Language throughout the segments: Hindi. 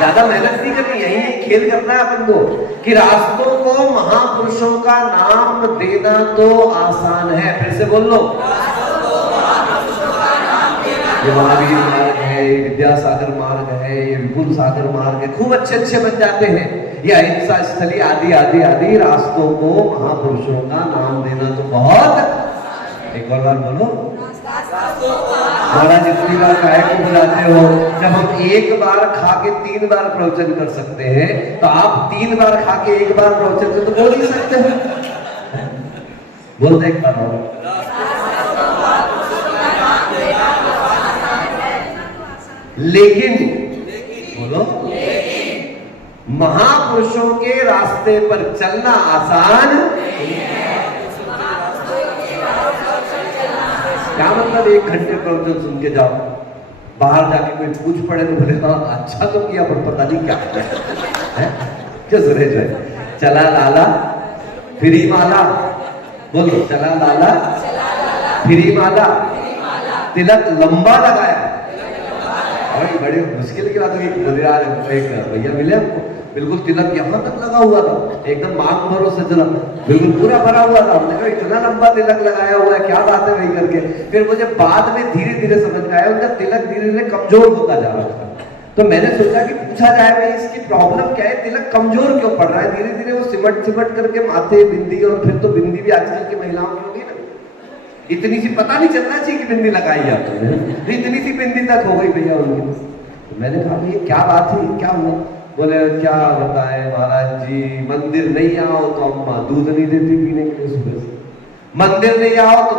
ज्यादा मेहनत नहीं करनी, यही खेल करना है अपन को कि रास्तों को महापुरुषों का नाम देना तो आसान है। फिर से बोल लो, ये महावीर मार्ग है, ये विद्यासागर मार्ग है, ये विपुल सागर मार्ग है, खूब अच्छे अच्छे बन जाते हैं। ये अहिंसा स्थली आदि आदि आदि रास्तों को महापुरुषों का नाम देना तो बहुत। एक और बार बोलो, महाराज जितनी बार काय को बुलाते हो, जब हम एक बार खा के 3 बार प्रवचन कर सकते हैं तो आप 3 बार खा के 1 बार प्रवचन कर तो बोल नहीं सकते हो। बोलते एक बार और, लेकिन बोलो, महापुरुषों के रास्ते पर चलना आसान क्या मतलब 1 घंटे प्रवचन सुन के जाओ, बाहर जाके कोई पूछ पड़े तो बोले हाँ अच्छा तो किया पर पता नहीं क्या है, क्या सुरेश भाई। चला लाला फिरी माला, बोलो चला लाला फिरी माला, तिलक लंबा लगाया। और बड़ी मुश्किल की बात हुई, एक भैया मिले हमको, बिल्कुल तिलक यहाँ तक लगा हुआ था, एकदम मांग भरो से तिलक बिल्कुल पूरा भरा हुआ था। हमने कहा इतना लंबा तिलक लगाया हुआ है, क्या बात है वही करके। फिर मुझे बाद में धीरे धीरे समझ में आया उनका तिलक धीरे धीरे कमजोर होता जा रहा था। तो मैंने सोचा कि पूछा जाए भाई इसकी प्रॉब्लम क्या है, तिलक कमजोर क्यों पड़ रहा है। धीरे धीरे वो सिमट सिमट करके माथे बिंदी, और फिर तो बिंदी भी आजकल की महिलाओं की होगी ना, इतनी सी पता नहीं चलना चाहिए कि बिंदी लगाई जाती है, तो इतनी सी बिंदी तक हो गई भैया उनकी। तो मैंने कहा ये क्या बात है, क्या हुआ। बोले क्या बताएं महाराज जी, मंदिर नहीं आओ तो अम्मा दूध नहीं देती पीने के लिए सुबह से, मंदिर नहीं आओ तो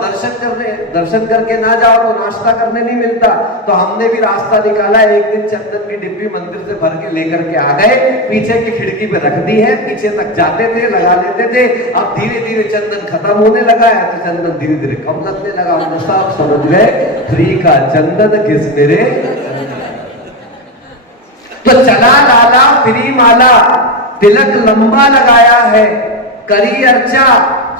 दर्शन करके ना जाओ तो नाश्ता करने नहीं मिलता। तो हमने भी रास्ता निकाला, एक दिन चंदन की डिब्बी मंदिर से भर के लेकर के आ गए, पीछे की खिड़की पे रख दी है, पीछे तक जाते थे लगा लेते थे। अब धीरे धीरे चंदन खत्म होने लगा है तो चंदन धीरे धीरे कम लगने लगा। हमने सब समझ गए फ्री का चंदन किस मेरे। तो चला लाला फिरी माला, तिलक लंबा लगाया है, करी अर्चा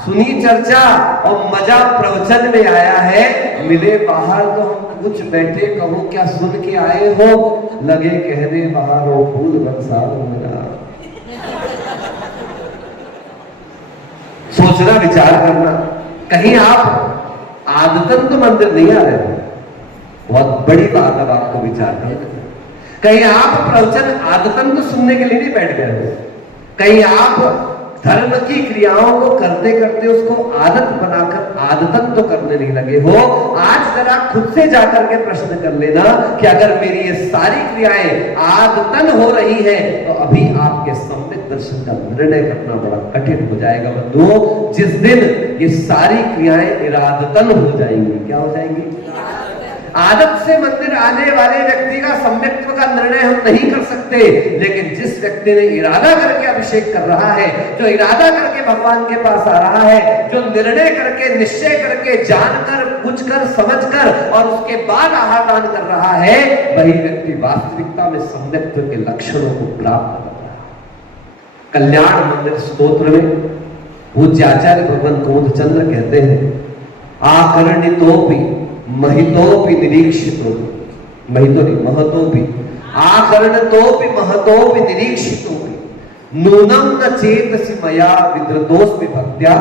सुनी चर्चा और मजा प्रवचन में आया है। मिले बाहर तो हम कुछ बैठे, कहो क्या सुन के आए हो, लगे कहने बाहर हो फूल बरसात मेरा। सोचना विचार करना, कहीं आप आदतन तो मंदिर नहीं आ रहे हो, बहुत बड़ी बात है आपको विचार करना। कहीं आप प्रवचन आदतन तो सुनने के लिए नहीं बैठ गए हो, कहीं आप धर्म की क्रियाओं को करते करते उसको आदत बनाकर आदतन तो करने नहीं लगे हो। आज जरा खुद से जाकर के प्रश्न कर लेना कि अगर मेरी ये सारी क्रियाएं आदतन हो रही है तो अभी आपके सम्यक दर्शन का निर्णय करना बड़ा कठिन हो जाएगा बंधुओं। जिस दिन ये सारी क्रियाएं इरादतन हो जाएंगी, क्या हो जाएंगी? आदत से मंदिर आने वाले व्यक्ति का सम्यक्त्व का निर्णय हम नहीं कर सकते, लेकिन जिस व्यक्ति ने इरादा करके अभिषेक कर रहा है, जो इरादा करके भगवान के पास आ रहा है, जो निर्णय करके निश्चय करके जानकर बुझकर समझकर और उसके बाद आहार दान कर रहा है, वही व्यक्ति वास्तविकता में सम्यक्त्व के लक्षणों को प्राप्त कर रहा है। कल्याण मंदिर स्तोत्र में पूज्य आचार्य भगवान कोदचंद्र कहते हैं, आकर्णितोपि महितोपि निरीक्षितो, महितो नहीं महतोपि, आकर्णतोपि महतोपि निरीक्षितोपि, नूनम न चेतसि मया विद्रतोस्मि भक्त्या,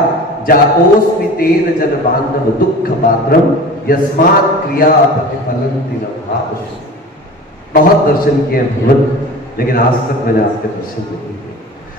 जातोस्मि तेन जनबान्धव दुःख पात्रम, यस्मात् क्रिया प्रतिफलन्ति न भावश्च। बहुत दर्शन किए भगवान, लेकिन आज तक मैंने आपके दर्शन नहीं किए।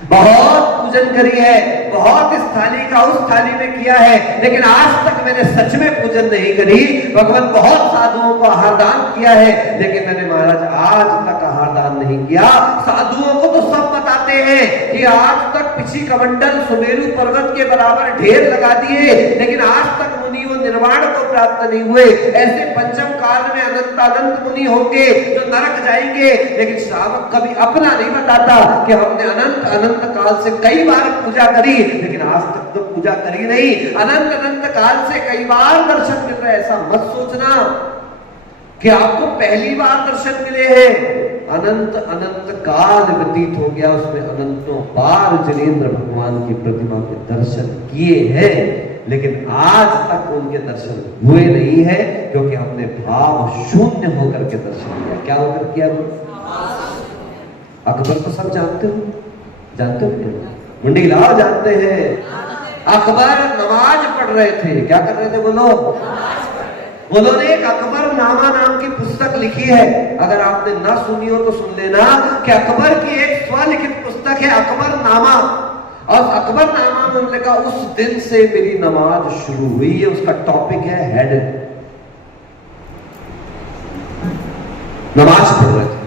बहुत पूजन करी है, बहुत इस थाली का उस थाली में किया है, लेकिन आज तक मैंने सच में पूजन नहीं करी। भगवान बहुत साधुओं को आहार दान किया है, लेकिन मैंने महाराज आज तक आहार दान नहीं किया। साधुओं को तो सब बताते हैं कि आज तक पिछी कमंडल सुमेरु पर्वत के बराबर ढेर लगा दिए, लेकिन आज तक मुनि वो निर्वाण को प्राप्त नहीं हुए। ऐसे पंचम काल में अनंत अनंत मुनि होंगे जो नरक जाएंगे, लेकिन श्रावक कभी अपना नहीं बताता कि हमने अनंत अनंत काल से कई बार पूजा करी, लेकिन आज तक तो पूजा करी नहीं। अनंत अनंत काल से कई बार दर्शन मिल रहे, ऐसा मत सोचना कि आपको पहली बार दर्शन मिले हैं। अनंत अनंत काल व्यतीत हो गया, उसमें अनंतों बार जिनेंद्र भगवान की प्रतिमा के दर्शन किए हैं, लेकिन आज तक उनके दर्शन हुए नहीं है, क्योंकि हमने भाव शून्य होकर के दर्शन किया। क्या होकर किया? अकबर को सब जानते हो, जानते हो क्या? मुंडी हिलाओ, जानते हैं। अकबर नमाज पढ़ रहे थे। क्या कर रहे थे बोलो? उन्होंने एक अकबर नामा नाम की पुस्तक लिखी है। अगर आपने ना सुनी हो तो सुन लेना कि अकबर की एक स्वलिखित पुस्तक है अकबर नामा। और अकबर नामा में उन्होंने कहा उस दिन से मेरी नमाज शुरू हुई है। उसका टॉपिक है हेड। नमाज पढ़ रहे थे,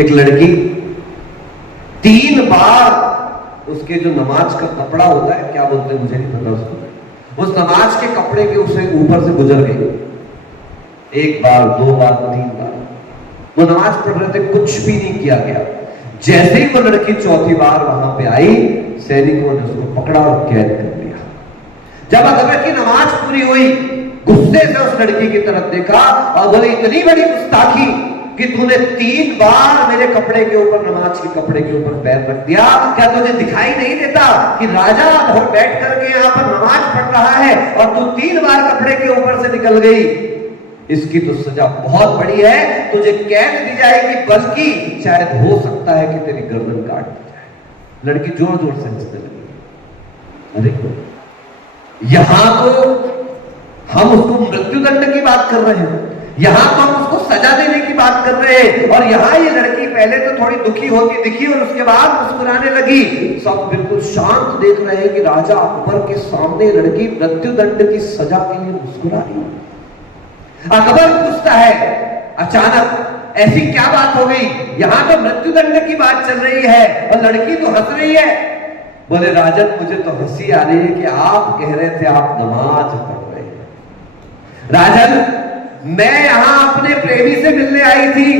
एक लड़की 3 बार उसके जो नमाज का कपड़ा होता है, क्या बोलते हैं मुझे नहीं पता उसको, उस नमाज के कपड़े के उसे ऊपर से गुजर गई। 1 बार, 2 बार, 3 बार वो नमाज पढ़ रहे थे, कुछ भी नहीं किया गया। जैसे ही वो लड़की 4थी बार वहां पे आई, सैनिकों ने उसको पकड़ा और कैद कर लिया। जब अकबर की नमाज पूरी हुई, गुस्से से उस लड़की की तरफ देखा और बोले इतनी बड़ी गुस्ताखी कि तूने 3 बार मेरे कपड़े के ऊपर, नमाज के कपड़े के ऊपर पैर रख दिया। क्या तुझे दिखाई नहीं देता कि राजा बैठ करके यहाँ पर नमाज पढ़ रहा है और तू 3 बार कपड़े के ऊपर से निकल गई? इसकी तो सजा बहुत बड़ी है, तुझे कैद दी जाएगी, बल्कि शायद हो सकता है कि तेरी गर्दन काट दी जाए। लड़की जोर जोर से हंसने लगी। अरे यहां तो हम उसको मृत्युदंड की बात कर रहे हैं, यहां तो हम उसको सजा देने की बात कर रहे हैं, और यहां ये लड़की पहले तो थोड़ी दुखी होती दिखी और उसके बाद मुस्कुराने लगी। सब बिल्कुल शांत देख रहे हैं कि राजा अकबर के सामने लड़की मृत्युदंड की सजा के लिए मुस्कुरा रही है। अकबर पूछता है अचानक ऐसी क्या बात हो गई, यहां तो मृत्युदंड की बात चल रही है और लड़की तो हंस रही है। बोले राजन, मुझे तो हंसी आ रही है कि आप कह रहे थे आप नमाज पढ़ रहे हैं। राजन, मैं यहां अपने प्रेमी से मिलने आई थी,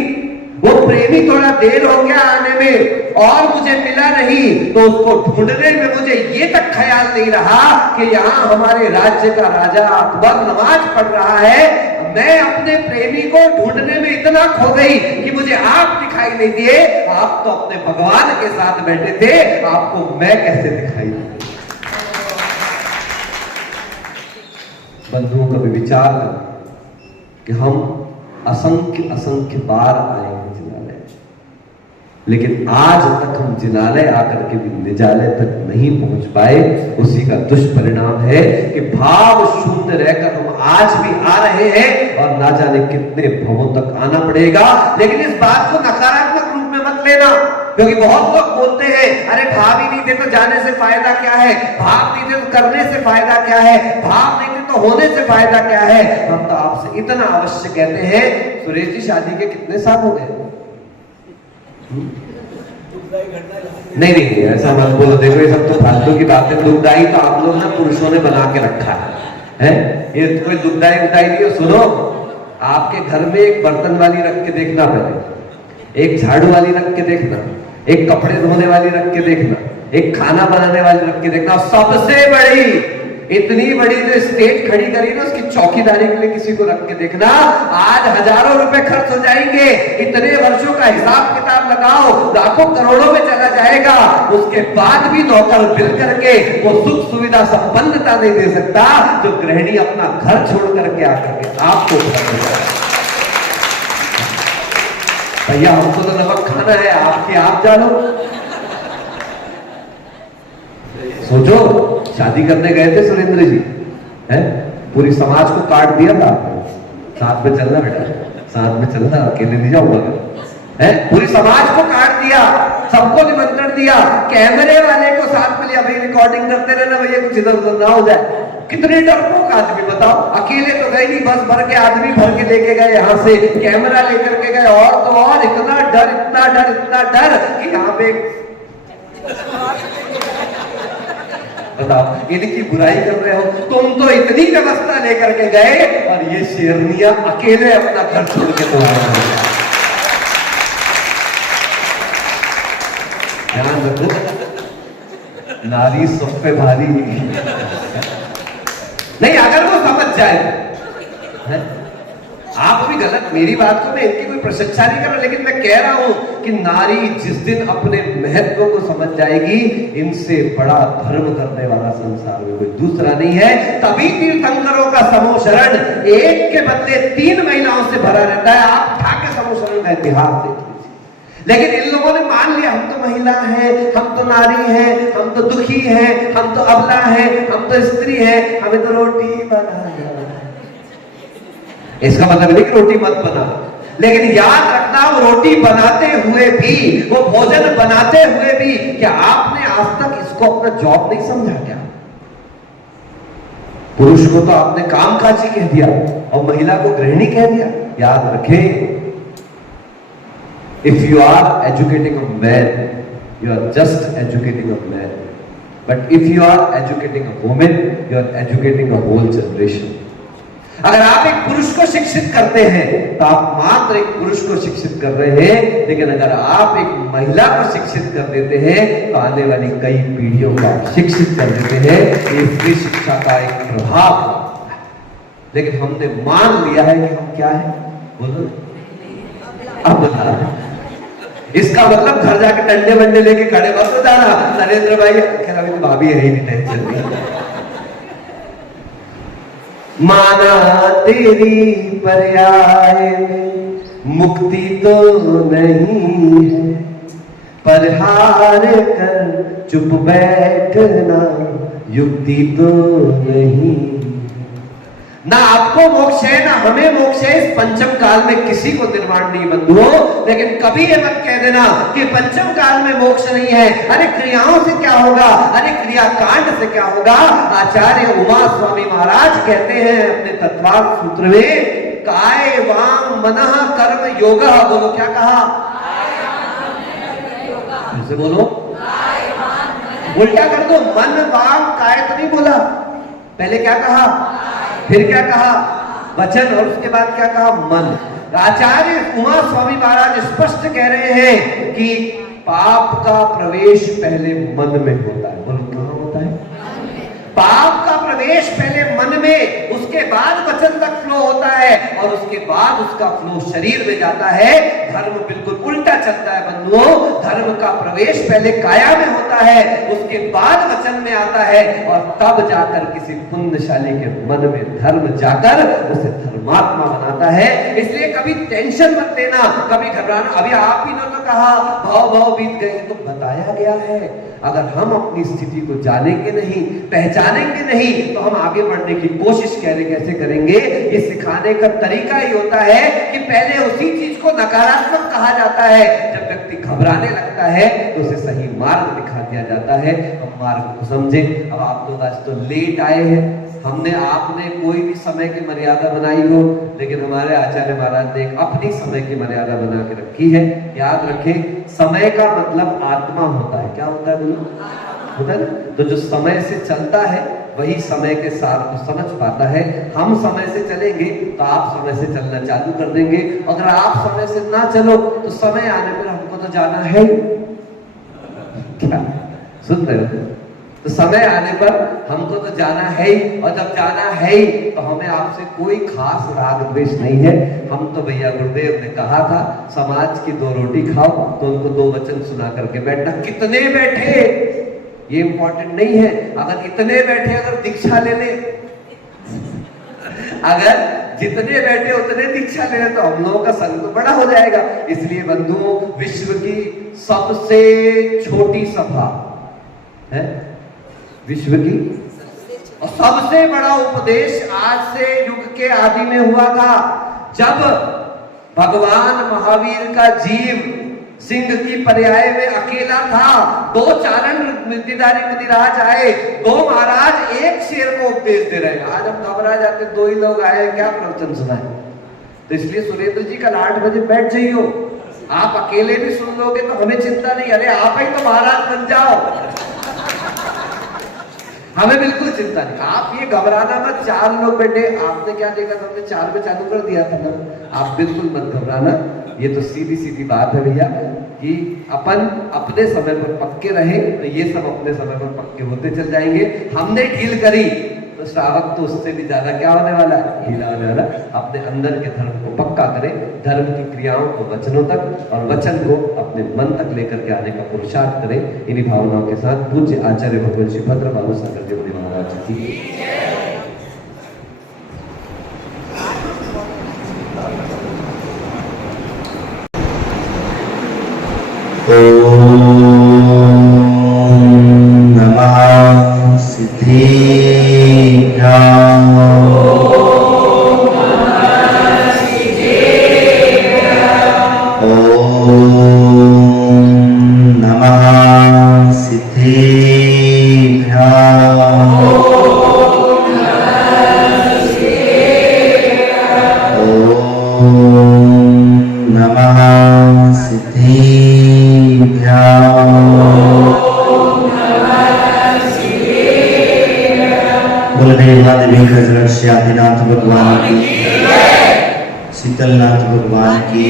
वो प्रेमी थोड़ा देर हो गया आने में और मुझे मिला नहीं, तो उसको ढूंढने में मुझे ये तक ख्याल नहीं रहा कि यहाँ हमारे राज्य का राजा अकबर नमाज पढ़ रहा है। मैं अपने प्रेमी को ढूंढने में इतना खो गई कि मुझे आप दिखाई नहीं दिए। आप तो अपने भगवान के साथ बैठे थे, आपको मैं कैसे दिखाई दी? बंधुओं, कभी विचार करें कि हम असंख्य असंख्य बार आए जिनालय, लेकिन आज तक हम जिनालय आकर के भी निजालय तक नहीं पहुंच पाए। उसी का दुष्परिणाम है कि भाव शून्य रहकर हम आज भी आ रहे हैं और ना जाने कितने भवों तक आना पड़ेगा। लेकिन इस बात को नकारात्मक रूप में मत लेना, क्योंकि बहुत लोग बोलते हैं अरे भाव ही नहीं थे तो जाने से फायदा क्या है, भाव नहीं थे तो करने से फायदा क्या है, भाव नहीं थे तो होने से फायदा क्या है। हम तो आपसे इतना अवश्य कहते हैं, सुरेश जी शादी के कितने साल हो गए? नहीं नहीं, ऐसा मत बोलो। देखो ये सब तो फालतू की बातें। दुखदाई तो आप लोग ना पुरुषों ने बना के रखा है, ये कोई दुखदाई उदाई नहीं है। सुनो, आपके घर में एक बर्तन वाली रख के देखना, पहले एक झाड़ू वाली रख के देखना, एक कपड़े धोने वाली रख के देखना, एक खाना बनाने वाली रख के देखना, सबसे बड़ी इतनी बड़ी जो स्टेट खड़ी करी ना, उसकी चौकीदारी के लिए किसी को रख के देखना। आज हजारों रुपए खर्च हो जाएंगे, इतने वर्षों का हिसाब किताब लगाओ, लाखों करोड़ों में चला जाएगा। उसके बाद भी नौकर मिल करके वो सुख सुविधा संपन्नता नहीं दे सकता जो गृहिणी अपना घर छोड़ करके आकर के आपको। भैया हमको तो नमक खाना है, आपके आप जानो। सोचो, शादी करने गए थे सुरेंद्र जी, हैं? पूरी समाज को काट दिया था आपने। साथ में चलना बेटा, साथ में चलना, अकेले नहीं जाऊंगा, हैं? पूरी समाज को काट दिया, सबको निमंत्रण दिया, कैमरे वाले को साथ में लिया, भाई रिकॉर्डिंग करते रहना भैया, कुछ इधर उधर ना हो जाए। कितने डरपोक आदमी बताओ, अकेले तो गए नहीं, बस भर के आदमी भर के लेके गए, यहाँ से कैमरा लेकर के गए, और तो और इतना डर इतना डर इतना डर कि यहाँ पे बताओ इनकी बुराई कर रहे हो। तुम तो इतनी व्यवस्था लेकर के गए और ये शेरनियां अकेले अपना घर छोड़ के तो आए। ध्यान रखो, नारी सब पे भारी नहीं। अगर वो समझ जाए, आप भी गलत, मेरी बात को मैं इनकी कोई प्रशंसा नहीं कर रहा, लेकिन मैं कह रहा हूं कि नारी जिस दिन अपने महत्व को समझ जाएगी, इनसे बड़ा धर्म करने वाला संसार में कोई दूसरा नहीं है। तभी तीर्थंकरों का समूह शरण एक के बदले 3 महिलाओं से भरा रहता है। आप ठाके समूह शरण का इतिहास देखिए, लेकिन इन लोगों ने मान लिया हम तो महिला हैं, हम तो नारी हैं, हम तो दुखी हैं, हम तो अबला हैं, हम तो स्त्री हैं, हमें तो रोटी बनाना। इसका मतलब नहीं कि रोटी मत बना, लेकिन याद रखना वो रोटी बनाते हुए भी, वो भोजन बनाते हुए भी, क्या आपने आज तक इसको अपना जॉब नहीं समझा क्या? पुरुष को तो आपने कामकाजी कह दिया और महिला को गृहिणी कह दिया। याद रखें, if you are educating a man, you are just educating a man, but if you are educating a woman, you are educating a whole generation. अगर आप एक पुरुष को शिक्षित करते हैं तो आप मात्र एक पुरुष को शिक्षित कर रहे हैं, लेकिन अगर आप एक महिला को शिक्षित कर देते हैं तो आने वाली कई पीढ़ियों को आप शिक्षित कर देते हैं। ये स्त्री शिक्षा का एक प्रभाव है। लेकिन हमने मान लिया है कि हम क्या है, बोलो अबला। इसका मतलब घर जाके डंडे वंडे लेके खड़े मत हो जाना, नरेंद्र भाई कह रहा है भाभी है ही नहीं, टेंशन। माना तेरी पर्याय में मुक्ति तो नहीं है, पर हार कर चुप बैठना युक्ति तो नहीं। ना आपको मोक्ष है ना हमें मोक्ष है। इस पंचम काल में किसी को निर्वाण नहीं बंधुओं, लेकिन कभी ये मत कह देना कि पंचम काल में मोक्ष नहीं है। अरे क्रियाओं से क्या होगा, अरे क्रियाकांड से क्या होगा। आचार्य उमा स्वामी महाराज कहते हैं अपने तत्वार्थ सूत्र में, काय वांग मनः कर्म योगः। बोलो क्या कहा, फिर से बोलो, उल्टा कर दो, मन वांग काय तो नहीं बोला, पहले क्या कहा, फिर क्या कहा, वचन, और उसके बाद क्या कहा, मन। आचार्य उमा स्वामी महाराज स्पष्ट कह रहे हैं कि पाप का प्रवेश पहले मन में होता है। बोलो कहां होता है, पाप का प्रवेश पहले मन में, उसके बाद वचन तक फ्लो होता है और उसके बाद उसका फ्लो शरीर में जाता है। धर्म बिल्कुल उल्टा चलता है बंधुओं। धर्म का प्रवेश पहले काया में होता है, उसके बाद वचन में आता है और तब जाकर किसी पुण्यशाली के मन में धर्म जाकर उसे धर्मात्मा बनाता है। इसलिए कभी टेंशन मत लेना, कभी घबराना। अभी आप ही ने तो कहा भाव बीत गए, तो बताया गया है अगर हम अपनी स्थिति को जानेंगे नहीं, पहचानेंगे नहीं, तो हम आगे बढ़ने की कोशिश कैसे करेंगे। ये सिखाने का तरीका ही होता है कि पहले उसी चीज को नकारात्मक कहा जाता है, जब व्यक्ति घबराने लगता है तो उसे सही मार्ग दिखा दिया जाता है। हम मार्ग को समझे। अब आप लोग आज तो लेट आए हैं, हमने आपने कोई भी समय की मर्यादा बनाई हो, लेकिन हमारे आचार्य महाराज ने अपनी समय की मर्यादा बना के रखी है। याद रखें, समय का मतलब आत्मा होता है। क्या होता है बोलो, होता है ना। तो जो समय से चलता है वही समय के सार को समझ पाता है। हम समय से चलेंगे तो आप समय से चलना चालू कर देंगे। अगर आप समय से ना चलो तो समय आने पर हमको तो जाना है। क्या सुन रहे हो? तो समय आने पर हमको तो जाना है ही, और जब जाना है ही तो हमें आपसे कोई खास राग द्वेष नहीं है। हम तो भैया गुरुदेव ने कहा था समाज की 2 रोटी खाओ, तो उनको 2 वचन सुना करके बैठना। कितने बैठे ये इंपॉर्टेंट नहीं है, अगर इतने बैठे अगर दीक्षा ले ले, अगर जितने बैठे उतने दीक्षा ले ले तो हम लोगों का संग तो बड़ा हो जाएगा। इसलिए बंधुओं, विश्व की सबसे छोटी सभा है, विश्व की, और सबसे बड़ा उपदेश आज से युग के आदि में हुआ था, जब भगवान महावीर का जीव सिंह की पर्याय में अकेला था। 2 चारण मृतिधारी मुनिराज आए, 2 महाराज एक शेर को उपदेश दे रहे हैं। आज हम घबरा जाते, 2 ही लोग आए, क्या प्रवचन सुनाए। तो इसलिए सुरेंद्र जी कल 8 बजे बैठ जाइयो। आप अकेले भी सुन लोगे तो हमें चिंता नहीं, अरे आप ही तो महाराज बन जाओ, हमें बिल्कुल चिंता नहीं। आप ये घबराना मत, 4 लोग बैठे, आपने क्या देखा था, हमने 4 पे चालू कर दिया था ना। आप बिल्कुल मत घबराना, ये तो सीधी बात है भैया कि अपन अपने समय पर पक्के रहे तो ये सब अपने समय पर पक्के होते चल जाएंगे। हमने ढील करी तो श्रावक तो उससे भी ज्यादा क्या होने वाला है, ढीला होने वाला। अपने अंदर के धर्म को पक्का करें, धर्म की क्रियाओं को वचनों तक और वचन को अपने मन तक लेकर के आने का पुरुषार्थ करें। इन्हीं भावनाओं के साथ पूज्य आचार्य भगवान श्री भद्र बाबू सागर जी महाराज की नमः सिद्धेभ्यां। नमः सिद्धेभ्यां। नमः सिद्धेभ्यां। देवी हजरत श्री आदिनाथ भगवान की, शीतलनाथ भगवान की,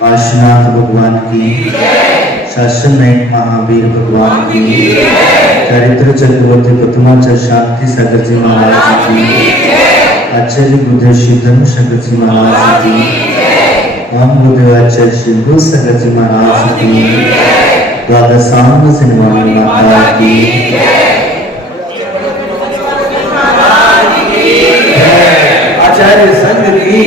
काशीनाथ भगवान की, शासन नायक महावीर भगवान की, चरित्र चक्रवर्ती प्रथमाचार्य शांति सागर जी महाराज की, आचार्य गुरुदेव श्री धर्म शंकर जी महाराज की, ओम गुरुदेव आचार्य श्री गुरु सागर जी महाराज की, द्वादशांग सिंहवाणी माता की, आचार्य संघ की।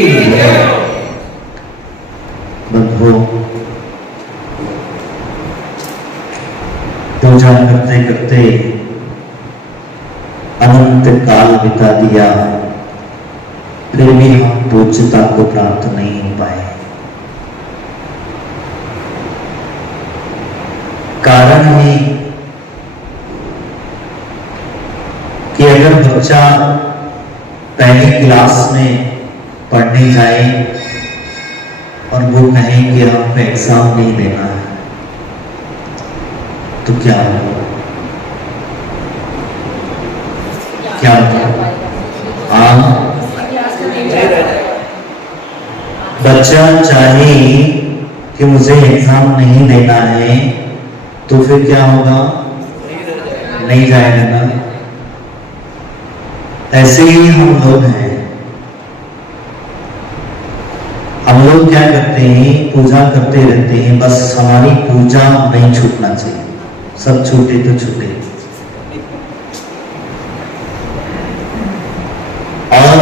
बंधुओं, पूजा करते करते अनंत काल बिता दिया, फिर भी हम पूज्यता को प्राप्त नहीं हो पाए। कारण है कि अगर बच्चा पहली क्लास में पढ़ने जाए और वो कहे कि हमको एग्जाम नहीं देना है, तो क्या होगा? क्या होगा? बच्चा चाहे कि मुझे एग्जाम नहीं देना है, तो फिर क्या होगा? नहीं जाएगा ना। ऐसे ही हम लोग हैं। हम लोग क्या करते हैं? पूजा करते रहते हैं, बस हमारी पूजा नहीं छूटना चाहिए। सब छूटे तो छूटे। और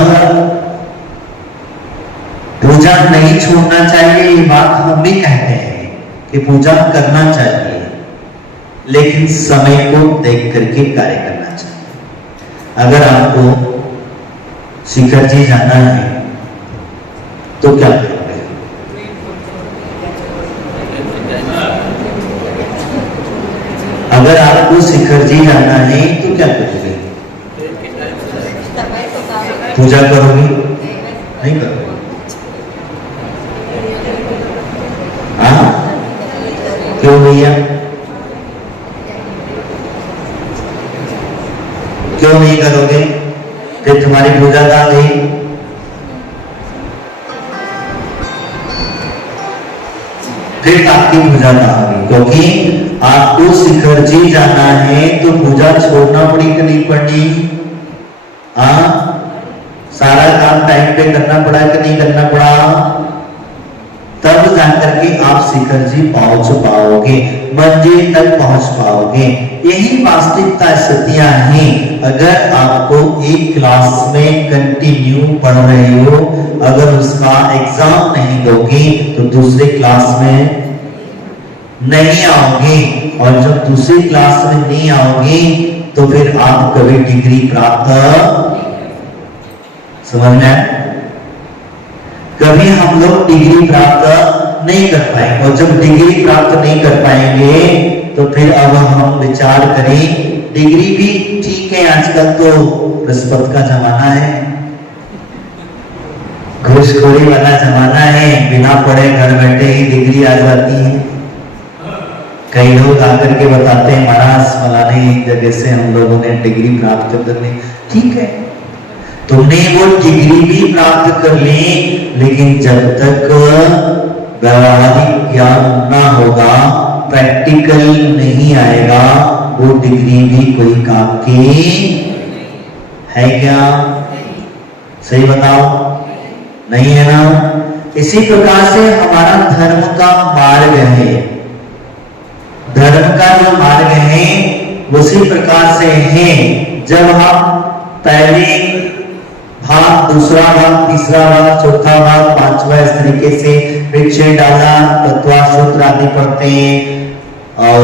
पूजा नहीं छोड़ना चाहिए, ये बात हम भी कहते हैं कि पूजा करना चाहिए, लेकिन समय को देख करके कार्य करना चाहिए। अगर आपको शिखर जी जाना है तो क्या करोगे? अगर आपको शिखर जी जाना है तो क्या करोगे? पूजा करोगे? नहीं करोगे? हाँ, क्यों भैया? क्यों नहीं करोगे? फिर तुम्हारी पूजा कहाँ गई? फिर आपकी पूजा कहाँ गई? क्योंकि आपको शिखर जी जाना है तो पूजा छोड़ना पड़ी कि नहीं पड़ी? हाँ, सारा काम टाइम पे करना पड़ा कि नहीं करना पड़ा? तब जाकर के आप शिखर जी पहुंच पाओगे, मंजिल तक पहुंच पाओगे। यही वास्तविकता स्थितियां हैं। अगर आपको एक क्लास में कंटिन्यू पढ़ रहे हो, अगर उसका एग्जाम नहीं दोगे तो दूसरे क्लास में नहीं आओगे, और जब दूसरी क्लास में नहीं आओगे तो फिर आप कभी डिग्री प्राप्त, समझ में आया? कभी हम लोग डिग्री प्राप्त नहीं कर पाएंगे, और जब डिग्री प्राप्त नहीं कर पाएंगे तो फिर अब हम विचार करें। डिग्री भी ठीक है, आजकल तो रिश्वत का जमाना है, घूसखोरी वाला जमाना है, बिना पढ़े घर बैठे ही डिग्री आ जाती है। कई लोग आकर के बताते हैं महाराज फलाने एक जगह से हम लोगों ने डिग्री प्राप्त कर ली। ठीक है, तुमने वो डिग्री भी प्राप्त कर ली, लेकिन जब तक व्यावहारिक ज्ञान ना होगा, प्रैक्टिकल नहीं आएगा, वो डिग्री भी कोई काम की है क्या? सही बताओ, नहीं है ना? इसी प्रकार से हमारा धर्म का मार्ग है, धर्म का जो मार्ग है उसी प्रकार से है। जब हम पहले भाग, दूसरा भाग, तीसरा भाग, चौथा भाग, पांचवा, इस तरीके से परिचय डाला, तत्वासूत्र आदि पढ़ते हैं और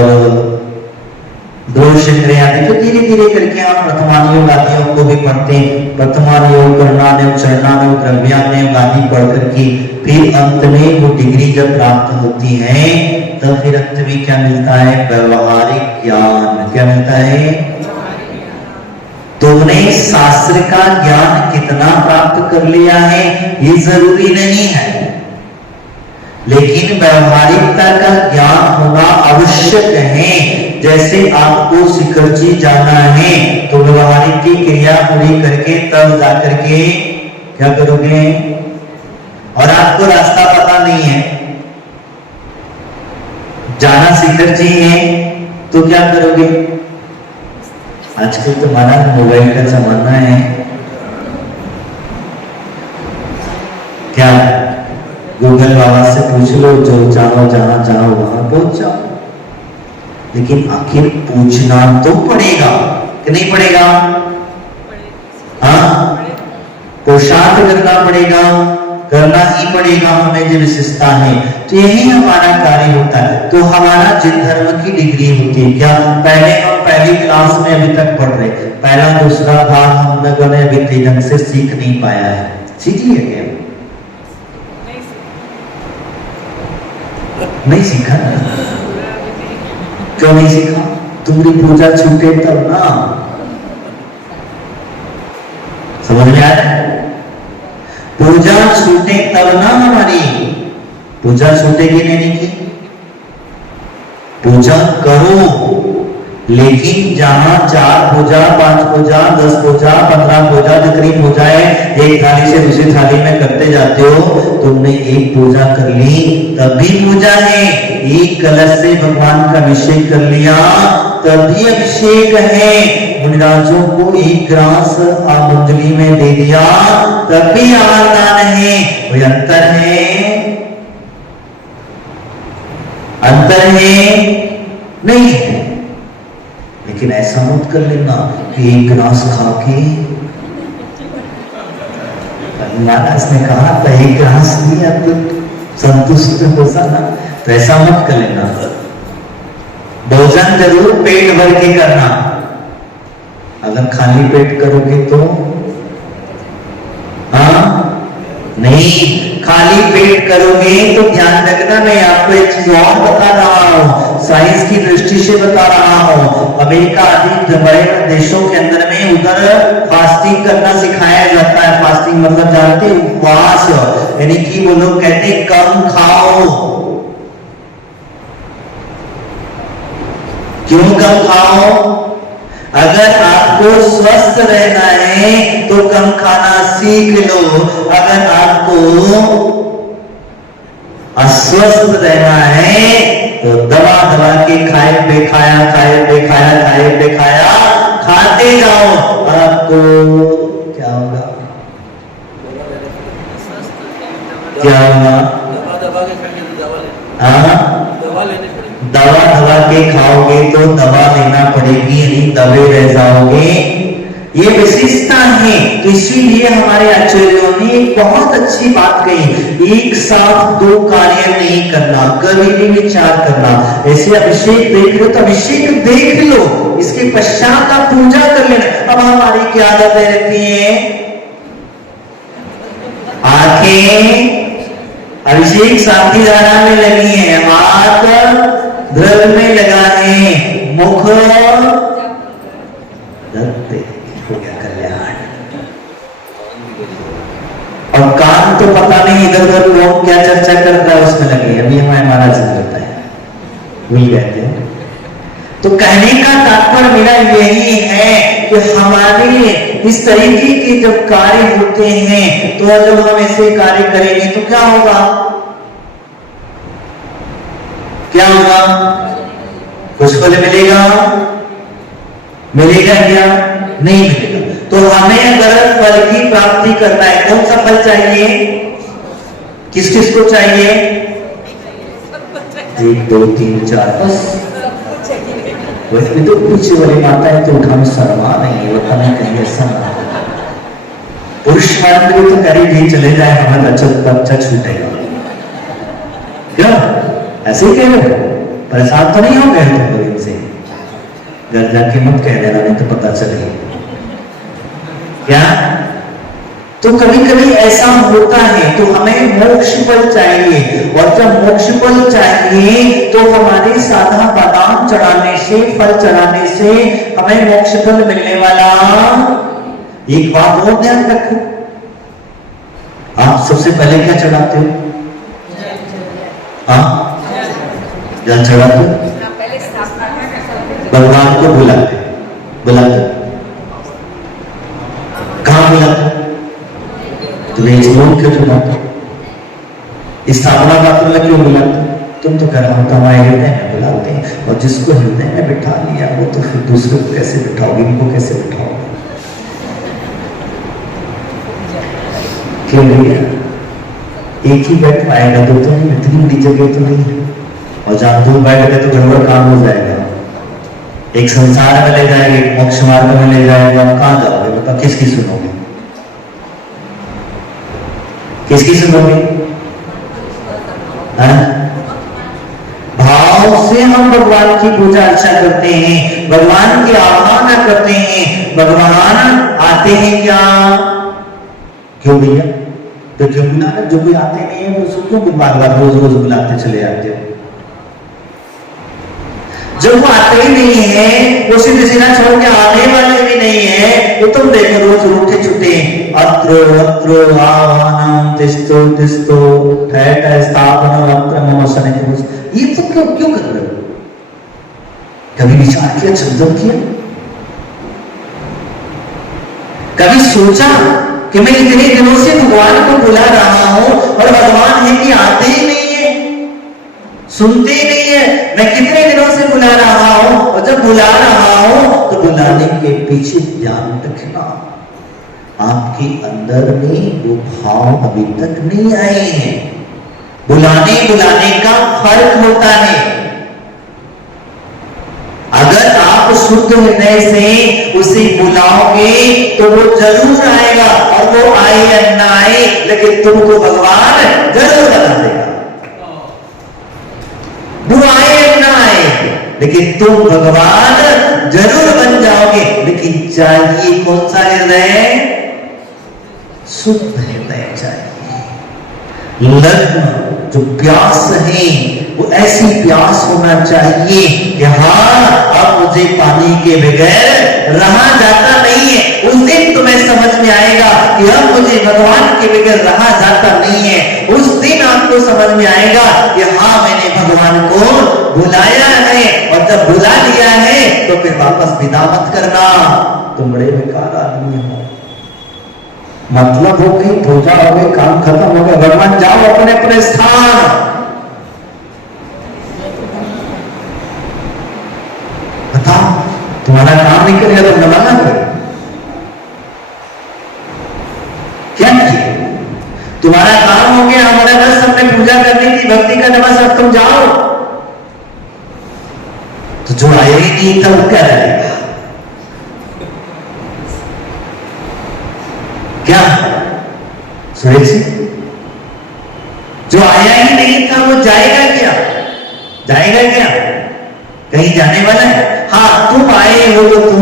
दोष आदि, तो धीरे धीरे करके हम प्रथमान योग आदियों को भी पढ़ते हैं। प्रथमान योग, करणान, चरणान, द्रव्यान आदि पढ़ करके फिर अंत में वो डिग्री जब प्राप्त होती है तब फिर अंत में क्या मिलता है? व्यवहारिक ज्ञान। क्या मिलता है? तुमने शास्त्र का ज्ञान कितना प्राप्त कर लिया है ये जरूरी नहीं है, लेकिन व्यवहारिकता का ज्ञान होना आवश्यक है। जैसे आपको शिखर जी जाना है तो व्यवहारिक की क्रिया पूरी करके तब जाकर के क्या करोगे? और आपको रास्ता पता नहीं है, जाना शिखर जी है तो क्या करोगे? आजकल तुम्हारा मोबाइल का जमाना है, क्या गूगल बाबा से पूछ लो, जो चाहो जहां चाहो वहां पहुंच जाओ। लेकिन आखिर पूछना तो पड़ेगा कि नहीं पड़ेगा? हाँ, पुरुषार्थ करना पड़ेगा, करना ही पड़ेगा हमें जो विशेषता है। तो यही हमारा कार्य होता है। तो हमारा जिन धर्म की डिग्री होती है, क्या पहले हम पहली क्लास में अभी तक पढ़ रहे, पहला दूसरा भाग हम लोगों ने अभी ठीक ढंग से सीख नहीं पाया है। सीखी है क्या? नहीं सीखा। क्यों नहीं सीखा? तुम्हारी पूजा छूटे तब ना। समझ में आया? पूजा छूटे तब ना हमारी। पूजा छूटेगी नहीं की? पूजा करो, लेकिन जहां 4 पूजा, 5 पूजा, 10 पूजा, 15 पूजा जितनी पूजाएं एक थाली से दूसरी थाली में करते जाते हो, तुमने एक पूजा कर ली तब भी पूजा है। एक कलश से भगवान का अभिषेक कर लिया तब भी अभिषेक है। मुनिराजों को एक ग्रास अंजलि में दे दिया तब भी आदान है। कोई अंतर है? अंतर है नहीं है। लेकिन ऐसा मत कर लेना कि एक गिलास खा के, महाराज ने कहा था एक गिलास दिया तो संतुष्ट हो जाना, तो ऐसा मत कर लेना। भोजन जरूर पेट भर के करना। अगर खाली पेट करोगे तो हाँ नहीं, खाली पेट करोगे तो ध्यान रखना, मैं आपको एक चीज और बता रहा हूं, साइंस की दृष्टि से बता रहा हूं। अमेरिका आदि बड़े देशों के अंदर में उधर फास्टिंग करना सिखाया जाता है। फास्टिंग मतलब जानते हैं? उपवास, यानी कि वो लोग कहते हैं कम खाओ। क्यों कम खाओ? अगर आपको स्वस्थ रहना है तो कम खाना सीख लो। अगर आपको अस्वस्थ रहना है तो दबा दबा के खाए पे खाया, खाए पे खाया, खाए पे खाया, खाते जाओ। आपको क्या होगा? क्या होगा? दवा दवा के खाओगे तो दवा लेना पड़ेगी, यानी दबे रह जाओगे। ये विशेषता है। तो इसीलिए हमारे आचार्यों ने एक बहुत अच्छी बात कही, एक साथ दो कार्य नहीं करना, कभी भी विचार करना। ऐसे अभिषेक देख लो तो अभिषेक देख लो, इसके पश्चात आप पूजा कर लेना। अब हमारी क्या आदतें रहती है? आंखें अभिषेक साथी धारा में लगी है, हाथ द्रव्य में लगा है, मुख रखते हो गया कल्याण, और कान तो पता नहीं इधर उधर लोग क्या चर्चा करता है उसमें लगे। अभी हमारे महाराज से करता है, भूल गए थे। तो कहने का तात्पर्य मेरा यही है कि हमारे इस तरीके के जब कार्य होते हैं तो जब हम ऐसे कार्य करेंगे तो क्या होगा? क्या होगा? कुछ फल मिलेगा? मिलेगा क्या? नहीं मिलेगा। तो हमें अगर फल की प्राप्ति करना है, कौन सा फल चाहिए? किस किस को चाहिए? 1 2 3 4 बस। वैसे तो पीछे वाली माता है तो उठाने शर्मा नहीं है, वो हमें कहीं ऐसा ना। पुष्पांजलि तो करीब ही चले जाए, हमारा अच्छा छूटेगा। क्यों ऐसे ही कह रहे हो? परेशान तो नहीं हो गए तुम लोग इनसे? घर जाके मत कह देना, नहीं तो पता चलेगा क्या। तो कभी कभी ऐसा होता है, तो हमें मोक्ष फल चाहिए, और जब मोक्ष फल चाहिए तो हमारे साधा बादाम चढ़ाने से, फल चढ़ाने से हमें मोक्ष फल मिलने वाला। एक बात और ध्यान रखो, आप सबसे पहले क्या चढ़ाते हो? हाँ, जल चढ़ाते हो, भगवान को बुलाते कहां बुलाते? तो वे लोग क्यों बुलाते? स्थापना पात्र में क्यों बुलाते? तुम तो कह रहा हो हमारे हृदय में बुलाते हैं, और जिसको हृदय में बिठा लिया वो तो फिर दूसरे को कैसे बिठाओगे, इनको कैसे बिठाओगे? क्यों भैया? एक ही बैठ पाएगा तो नहीं, इतनी बड़ी जगह तो नहीं है, और जहां दो बैठ गए तो गड़बड़ काम हो जाएगा। एक संसार में ले जाएंगे, एक मोक्ष मार्ग में ले जाएगा, कहां जाओगे? बताओ, किसकी सुनोगे? किसकी सुनोगे? भाव से हम भगवान की पूजा अर्चना करते हैं, भगवान की आराधना करते हैं, भगवान आते हैं क्या? क्यों भैया? तो क्यों बुलाना? जो कोई आते नहीं है वो क्यों बार बार रोज रोज बुलाते चले जाते हो? जब वो आते ही नहीं है, वो सीधे सीधा छोड़ के आने वाले भी नहीं है, तो तुम देखो रोज रूठे छुटे अत्रो अत्रो आवाहनम तिस्तो तिस्तो ठहठ स्थापना अत्र मम सनिधि। ये तो क्यों कर रहे हो? कभी विचार किया, चिंतन किया? कभी सोचा कि मैं इतने दिनों से भगवान को बुला रहा हूं और भगवान है कि आते ही नहीं है, सुनते ही नहीं है? मैं कितने दिनों से बुला रहा हूं, और जब बुला रहा हूं तो बुलाने के पीछे ध्यान रखना, आपके अंदर में वो भाव अभी तक नहीं आए हैं। बुलाने का फर्क होता है। अगर आप शुद्ध हृदय से उसे बुलाओगे तो वो जरूर आएगा, और वो आए या ना आए, लेकिन तुमको भगवान जरूर बता देगा। वो आए या ना आए, लेकिन तुम भगवान जरूर बन जाओगे। लेकिन चाहिए कौन सा हृदय? शुद्ध हृदय चाहिए। लग्न जो प्यास है वो ऐसी प्यास होना चाहिए कि हाँ, अब मुझे पानी के बगैर रहा जाता नहीं है। उस दिन तुम्हें समझ में आएगा कि अब मुझे भगवान के बगैर रहा जाता नहीं है। उस दिन आपको समझ में आएगा कि हाँ, मैंने भगवान को बुलाया है, और जब बुला लिया है तो फिर वापस विदा मत करना, तुम बड़े बेकार आदमी हो। मतलब हो गई, पूजा हो गई, काम खत्म हो गया, भगवान जाओ अपने अपने स्थान। बताओ, तुम्हारा काम नहीं करेगा तो नमाना करेगा क्या? तुम्हारा काम हो गया, हमारा बस हमने पूजा करनी थी, भक्ति का नमस, अब तुम जाओ। तो जो आया ही नहीं था वो क्या रहेगा? क्या सुरेश जी? जो आया ही नहीं था वो जाएगा क्या? कहीं जाने वाला है? हाँ, तुम आए हो तो तुम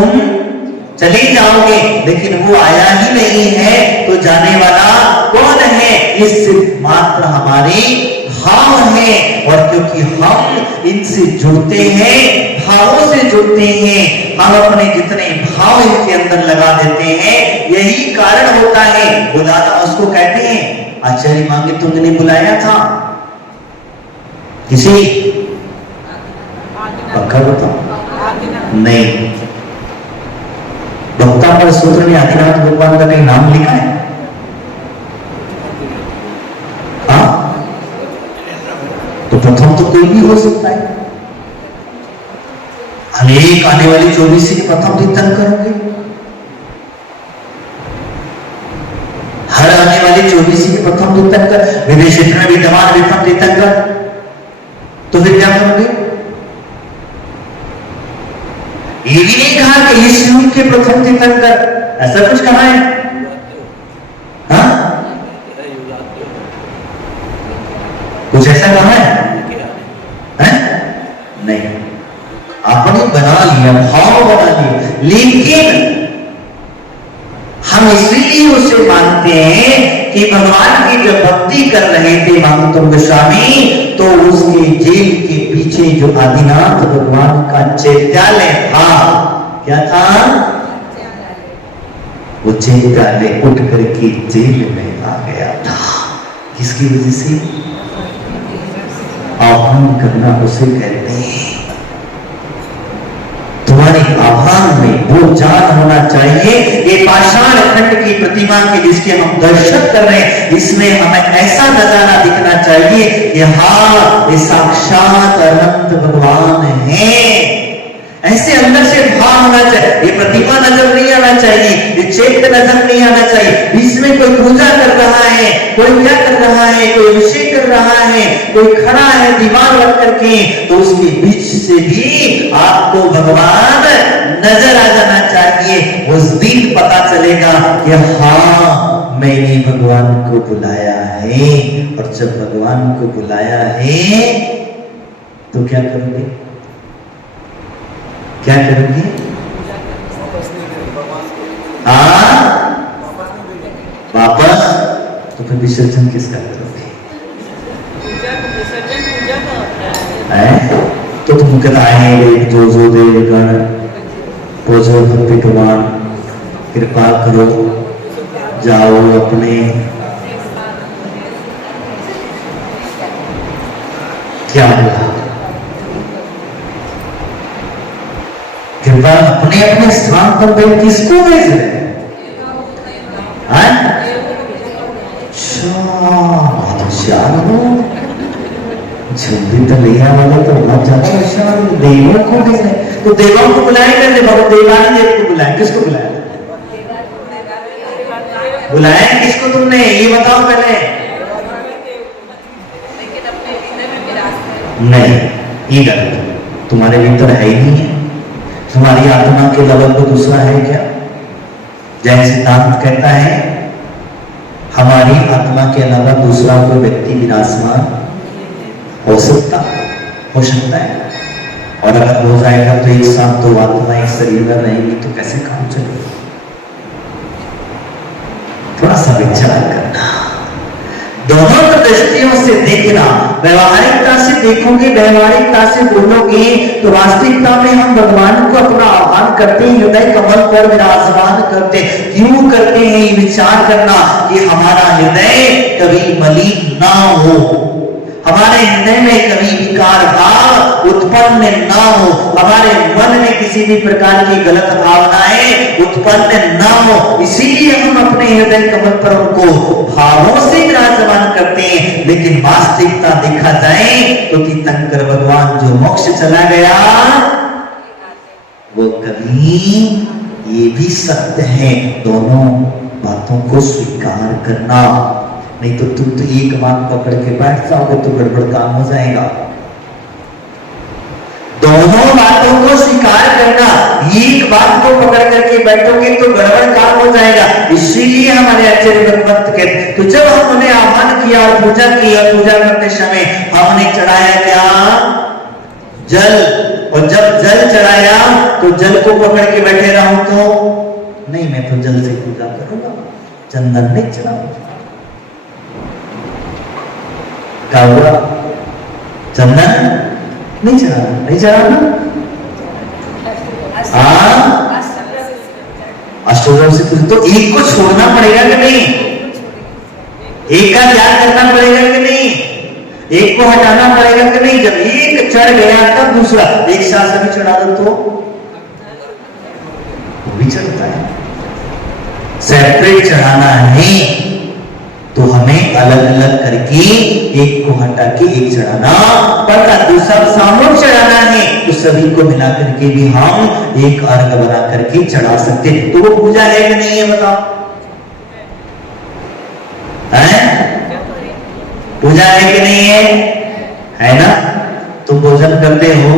चले जाओगे, लेकिन वो आया ही नहीं है तो जाने वाला कौन है? ये सिर्फ मात्र हमारे भाव है, और क्योंकि हम इनसे जुड़ते हैं, भावों से जुड़ते हैं, हम अपने जितने भाव इनके अंदर लगा देते हैं, यही कारण होता है। बुलाना उसको कहते हैं। आचार्य मांगे तुमने बुलाया था किसी? पक्का बताओ? नहीं। भक्ता पर सूत्र में आदिनाथ भगवान का कहीं नाम लिखा है? हाँ, तो प्रथम तो कोई भी हो सकता है। अनेक आने वाली 24 के प्रथम तीर्थंकर होंगे, हर आने वाली 24 के प्रथम तीर्थंकर, विदेश क्षेत्र में विद्यमान विप्रथम तीर्थंकर। तो फिर क्या करोगे? ये भी नहीं कहा कि इस युग के प्रथम तीर्थंकर, ऐसा कुछ कहा है? बना लिया, भाव बना लिया। लेकिन हम इसलिए उसे मानते हैं कि भगवान की जब भक्ति कर रहे थे महात्म गोस्वामी, तो उसके जेल के पीछे जो आदिनाथ भगवान का चैत्यालय था, क्या था? वो चैत्यालय उठ करके जेल में आ गया था। किसकी वजह से? आह्वान करना उसे कहते हैं। तुम्हारे आह्वान में वो जान होना चाहिए। ये पाषाण खंड की प्रतिमा के जिसके हम दर्शन कर रहे हैं, इसमें हमें ऐसा नजारा दिखना चाहिए कि हाँ, ये साक्षात अनंत भगवान है। ऐसे अंदर से भाव होना चाहिए। ये प्रतिमा नजर नहीं आना चाहिए, ये चैत्य नजर नहीं आना चाहिए। इसमें कोई पूजा कर रहा है, कोई क्या कर रहा है, कोई अभिषेक कर रहा है, कोई खड़ा है दीवार रख करके, तो उसके बीच से भी आपको भगवान नजर आ जाना चाहिए। उस दिन पता चलेगा कि हाँ, मैंने भगवान को बुलाया है। और जब भगवान को बुलाया है तो क्या करोगे? क्या करोगे? वापस? तो फिर विसर्जन किसका करोगे? तो तुम कहते जो जो देवगण पोजो भगवान कृपा करो, जाओ अपने क्या बोला? कृपा अपने अपने स्थान पर गए, किसको भेज रहे हैं? होशियार हो, झुंडी तो लिया वाला तो बहुत ज्यादा होशियार। देवों को भेज रहे, तो देवों को बुलाएंगे, देवानी देव को बुलाए, किसको बुलाया? बुलाया किसको तुमने, ये बताओ पहले। नहीं, ये गलत। तुम्हारे भीतर है ही नहीं है। तुम्हारी आत्मा के लेवल को दूसरा है क्या? जैन सिद्धांत कहता है हमारी आत्मा के अलावा दूसरा कोई व्यक्ति विराजमान हो सकता है। और अगर हो जाएगा तो एक साथ दो आत्मा एक शरीर में रहेंगी तो कैसे काम चलेगा? थोड़ा सा विचार करना, दोनों दृष्टियों से देखना। व्यवहारिकता से देखोगे, व्यवहारिकता से बोलोगे, तो वास्तविकता में हम भगवान को अपना आह्वान करते हैं, हृदय कमल पर विराजमान करते। क्यों करते हैं? ये विचार करना कि हमारा हृदय कभी मलिन ना हो, हमारे हृदय में कभी विकार भाव उत्पन्न ना हो, हमारे मन में किसी भी प्रकार की गलत भावनाएं उत्पन्न ना हो। इसीलिए हम अपने हृदय कमल पर उनको भावों से विराजमान करते हैं। लेकिन वास्तविकता देखा जाए तो तीर्थंकर भगवान जो मोक्ष चला गया, वो कभी, ये भी सत्य है। दोनों बातों को स्वीकार करना, नहीं तो तुम तो एक बात पकड़ के बैठ जाओगे तो गड़बड़ काम हो जाएगा। दोनों बातों को स्वीकार करना, एक बात को पकड़ करके बैठोगे तो गड़बड़ काम हो जाएगा। इसीलिए हमारे आचार्य भगवंत के, तो जब हमने आह्वान किया और पूजा की, और पूजा करते समय हमने चढ़ाया क्या? जल। और जब जल चढ़ाया तो जल को पकड़ के बैठे रहूं तो नहीं, मैं तो जल से पूजा करूंगा, चंदन नहीं चढ़ाऊंगा। क्या हुआ? चंदन नहीं चढ़ाना। अष्टोत्तर से कुछ तो एक को छोड़ना पड़ेगा कि नहीं? एक का त्याग करना पड़ेगा कि नहीं? एक को हटाना पड़ेगा कि नहीं? जब एक चढ़ गया तब दूसरा एक साथ से भी चढ़ा दो तो वो भी चढ़ता है। सेपरेट चढ़ाना है तो हमें अलग अलग करके एक को हटा के एक चढ़ाना पड़ता। दूसरा सामूहिक चढ़ाना है तो सभी को मिला करके भी हम एक अर्घ बना करके चढ़ा सकते। तो वो पूजा है कि नहीं है? बताओ, है? पूजा है कि नहीं है? है ना? तुम भोजन करते हो,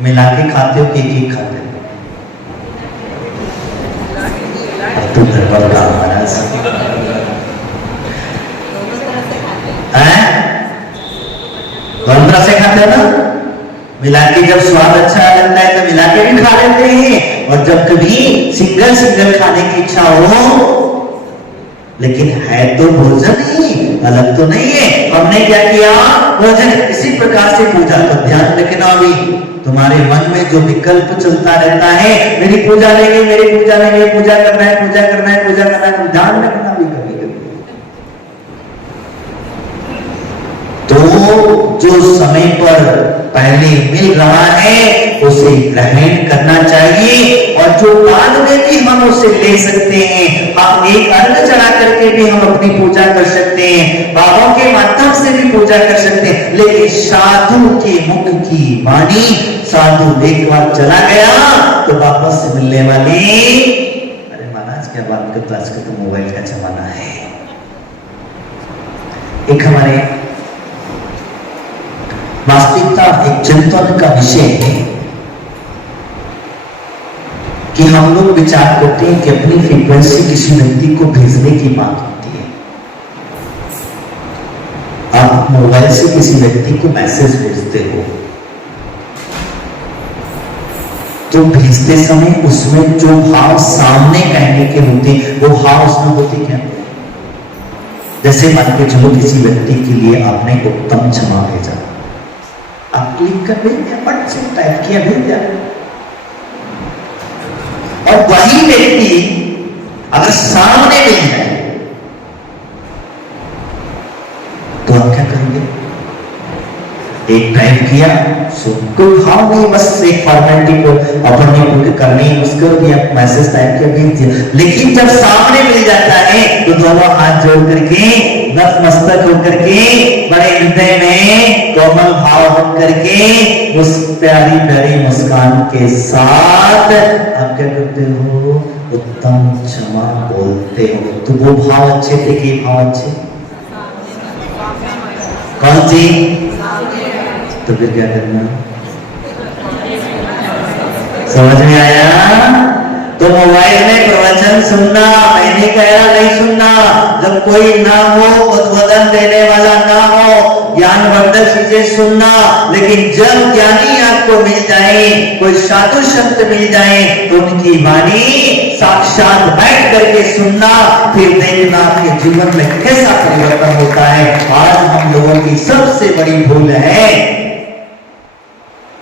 मिला के खाते हो कि एक खाते हो? तुम घर पर काम दोनों तरह से खाते हो ना? मिला के जब स्वाद अच्छा लगता है तो मिला के भी खा लेते हैं, और जब कभी सिंगल सिंगल खाने की इच्छा हो, लेकिन है तो भोजन ही, अलग तो नहीं है। हमने क्या किया, भोजन। इसी प्रकार से पूजा का ध्यान रखना भी, तुम्हारे मन में जो विकल्प चलता रहता है, मेरी पूजा लेंगे, मेरी पूजा लेंगे, पूजा करना है, पूजा करना है, पूजा करना है, ध्यान रखना भी कभी कभी। तो जो समय पर पहले मिल रहा है उसे ग्रहण करना चाहिए, और जो बाद में भी हम उसे ले सकते हैं। हम एक अर्घ चढ़ा करके भी हम अपनी पूजा कर सकते हैं, बाबा के माध्यम से भी पूजा कर सकते हैं, लेकिन साधु के मुख की वाणी, साधु एक बार चला गया तो वापस से मिलने वाली। अरे महाराज क्या बात करता, आजकल तो मोबाइल का जमाना है। एक हमारे वास्तविकता, एक चिंतन का विषय है कि हम लोग विचार करते हैं कि अपनी फ्रीक्वेंसी किसी व्यक्ति को भेजने की बात होती है। आप मोबाइल से किसी व्यक्ति को मैसेज भेजते हो तो भेजते समय उसमें जो भाव सामने कहने के होते, वो भाव उसमें होते क्या? जैसे मान के चलो किसी व्यक्ति के लिए आपने उत्तम क्षमा भेजा, आप क्लिक कर देंगे, बट से टाइप किया, भेज दिया, और वही व्यक्ति अगर सामने मिल जाए तो आप क्या करेंगे? एक टाइप किया, कोई भाव नहीं, बस एक फॉर्मेलिटी को अपन ने करनी है, उसको दिया, मैसेज टाइप किया, भेज दिया। लेकिन जब सामने मिल जाता है तो दोनों हाथ जोड़ करके, नतमस्तक होकर के, बड़े हृदय में कोमल भाव होकर के, उस प्यारी प्यारी मुस्कान के साथ आप क्या करते हो? उत्तम क्षमा बोलते हो। तो वो भाव अच्छे थे कि भाव अच्छे? कौन सी? तो फिर क्या करना? समझ में आया? तो मोबाइल में प्रवचन सुनना, मैंने कह रहा नहीं सुनना, जब कोई ना हो, उद्बोधन देने वाला ना हो, ज्ञानवर्धक चीजें सुनना। लेकिन जब ज्ञानी आपको मिल जाए, कोई साधु संत मिल जाए, तो उनकी वाणी साक्षात बैठ करके सुनना, फिर देखना आपके जीवन में कैसा परिवर्तन होता है। आज हम लोगों की सबसे बड़ी भूल है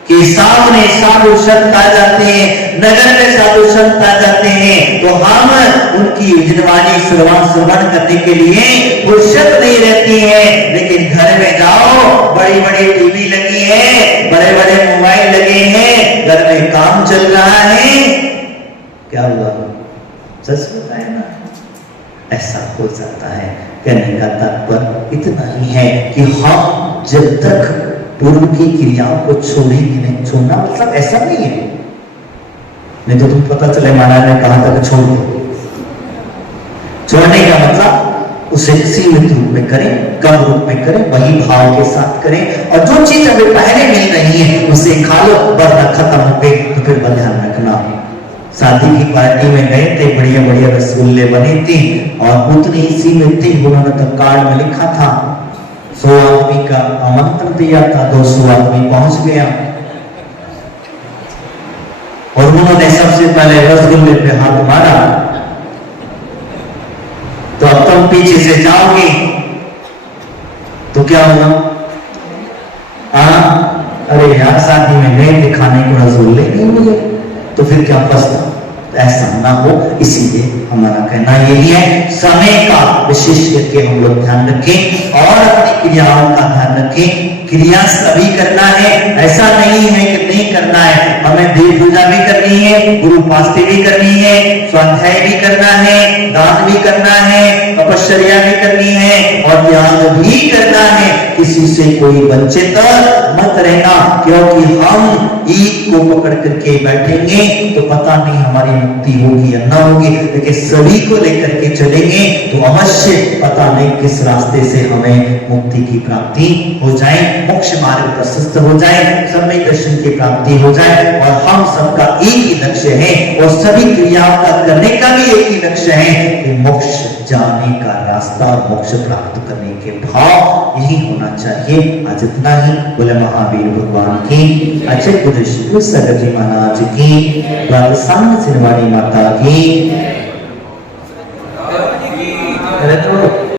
कि सामने साधु संत आ जाते हैं, नगर में साधु संत आ जाते हैं, तो हम उनकी विजनवाणी श्रवण करने के लिए फुर्सत नहीं रहती है। लेकिन घर में जाओ, बड़ी बड़ी टीवी लगी है, बड़े बड़े मोबाइल लगे हैं, घर में काम चल रहा है, क्या हुआ? सच बताए ना, ऐसा हो जाता है। कहने का तात्पर्य इतना ही है कि हम जब तक पूर्व की क्रियाओं को छोड़ेंगे नहीं, छोड़ना मतलब ऐसा नहीं है, नहीं तो तुम पता चले महाराज ने कहा था कि छोड़ दो। छोड़ने का मतलब उसे सीमित रूप में करें, कम रूप में करें, वही भाव के साथ करें, और जो चीज अभी पहले मिल रही है उसे खा लो, वरना खत्म हो गई तो फिर ध्यान रखना। शादी की पार्टी में गए थे, बढ़िया बढ़िया रसगुल्ले बने थे, और उतनी सी में थी, उन्होंने तो कार्ड में लिखा था 100 आदमी का आमंत्रण दिया था, 200 आदमी पहुंच गया, और उन्होंने सबसे पहले रसगुल्ले पे हाथ मारा। तो अब तुम पीछे से जाओगे तो क्या होगा? अरे यार शादी में गए थे, खाने को रसगुल्ले नहीं मिले, तो फिर क्या फंसता? ऐसा ना हो, इसीलिए हमारा कहना यही है, समय का विशेष करके हम लोग ध्यान रखें और अपनी क्रियाओं का ध्यान रखें। क्रिया सभी करना है, ऐसा नहीं है कि नहीं करना है। हमें देव पूजा भी करनी है, गुरु उपासना भी करनी है, स्वाध्याय भी करना है, दान भी करना है, तपश्चर्या भी करनी है, और त्याग भी करना है। किसी से कोई वंचित मत रहना, क्योंकि हम एक को पकड़ करके बैठेंगे तो पता नहीं हमारी मुक्ति होगी या ना होगी, लेकिन सभी को लेकर के चलेंगे तो अवश्य पता नहीं किस रास्ते से हमें मुक्ति की प्राप्ति हो जाए, मोक्ष मार्ग प्रशस्त हो जाए, समय दर्शन की प्राप्ति हो जाए। और हम सबका एक ही लक्ष्य है और सभी क्रियाओं का करने का भी एक ही लक्ष्य है कि मोक्ष जाने का रास्ता, मोक्ष प्राप्त करने के भाव यही होना चाहिए। आज इतना ही। बोले महावीर भगवान की, अच्छे पूज्य श्री सगर जी महाराज की, द्वादशांग सिरवाणी माता की।